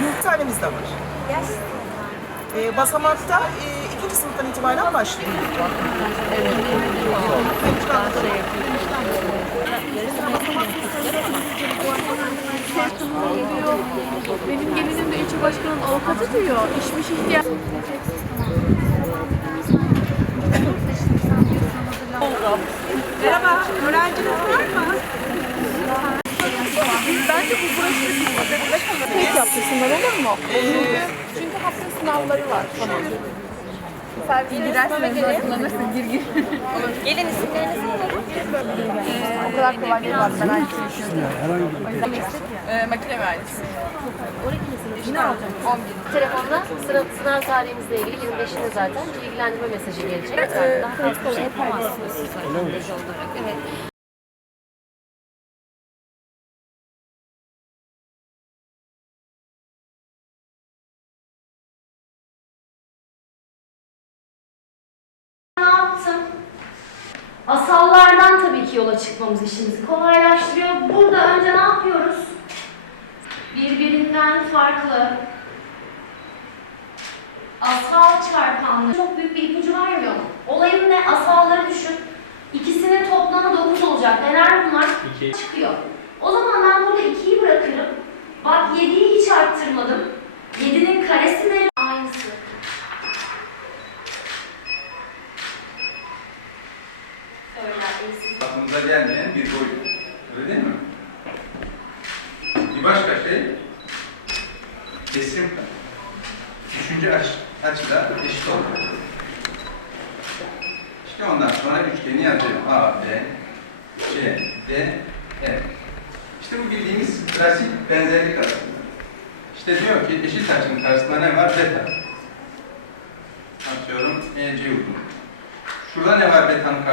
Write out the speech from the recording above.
Bir tanemiz de var. Ee, basamakta e, ikinci sınıftan itibaren başlıyor. Benim gelinim de ilçe başkanının avukatı diyor. İşmiş ihtiyaç. Merhaba, öğrenciniz var mı? Bence bu burası tek yaptırsınlar olur mu? Çünkü hafta sınavları var. Tamam. Servise girersin ve kullanırsın. Gir gir. Gelin isimlerinizi alalım. o kadar kolay değil var. Ben aynı şeyi düşünüyorum. Ee, makine mühendisi. Telefonda sıra, sınav tarihimizle ilgili 25'inde zaten bilgilendirme mesajı gelecek. Daha fazla şey yapamazsınız siz vatandaş olarak. Evet. Asallardan tabii ki yola çıkmamız işimizi kolaylaştırıyor. Burada önce ne yapıyoruz? Birbirinden farklı asal çarpanları çok büyük bir ipucu vermiyor. Olayın ne? Asalları düşün. İkisinin toplamı 9 olacak. Neler bunlar? Çıkıyor. O zaman ben burada 2'yi bırakırım. Aklımıza gelmeyen bir boyut. Öyle değil mi? Bir başka şey, kesim üçüncü aç, açıda eşit olmak. İşte ondan sonra üçgeni yazıyorum. A, B, C, D, E. İşte bu bildiğimiz klasik benzerlik aslında. İşte diyor ki eşit açının karşısında ne var? Beta. Atıyorum EC uzun. Şurada ne var betanın karşısında?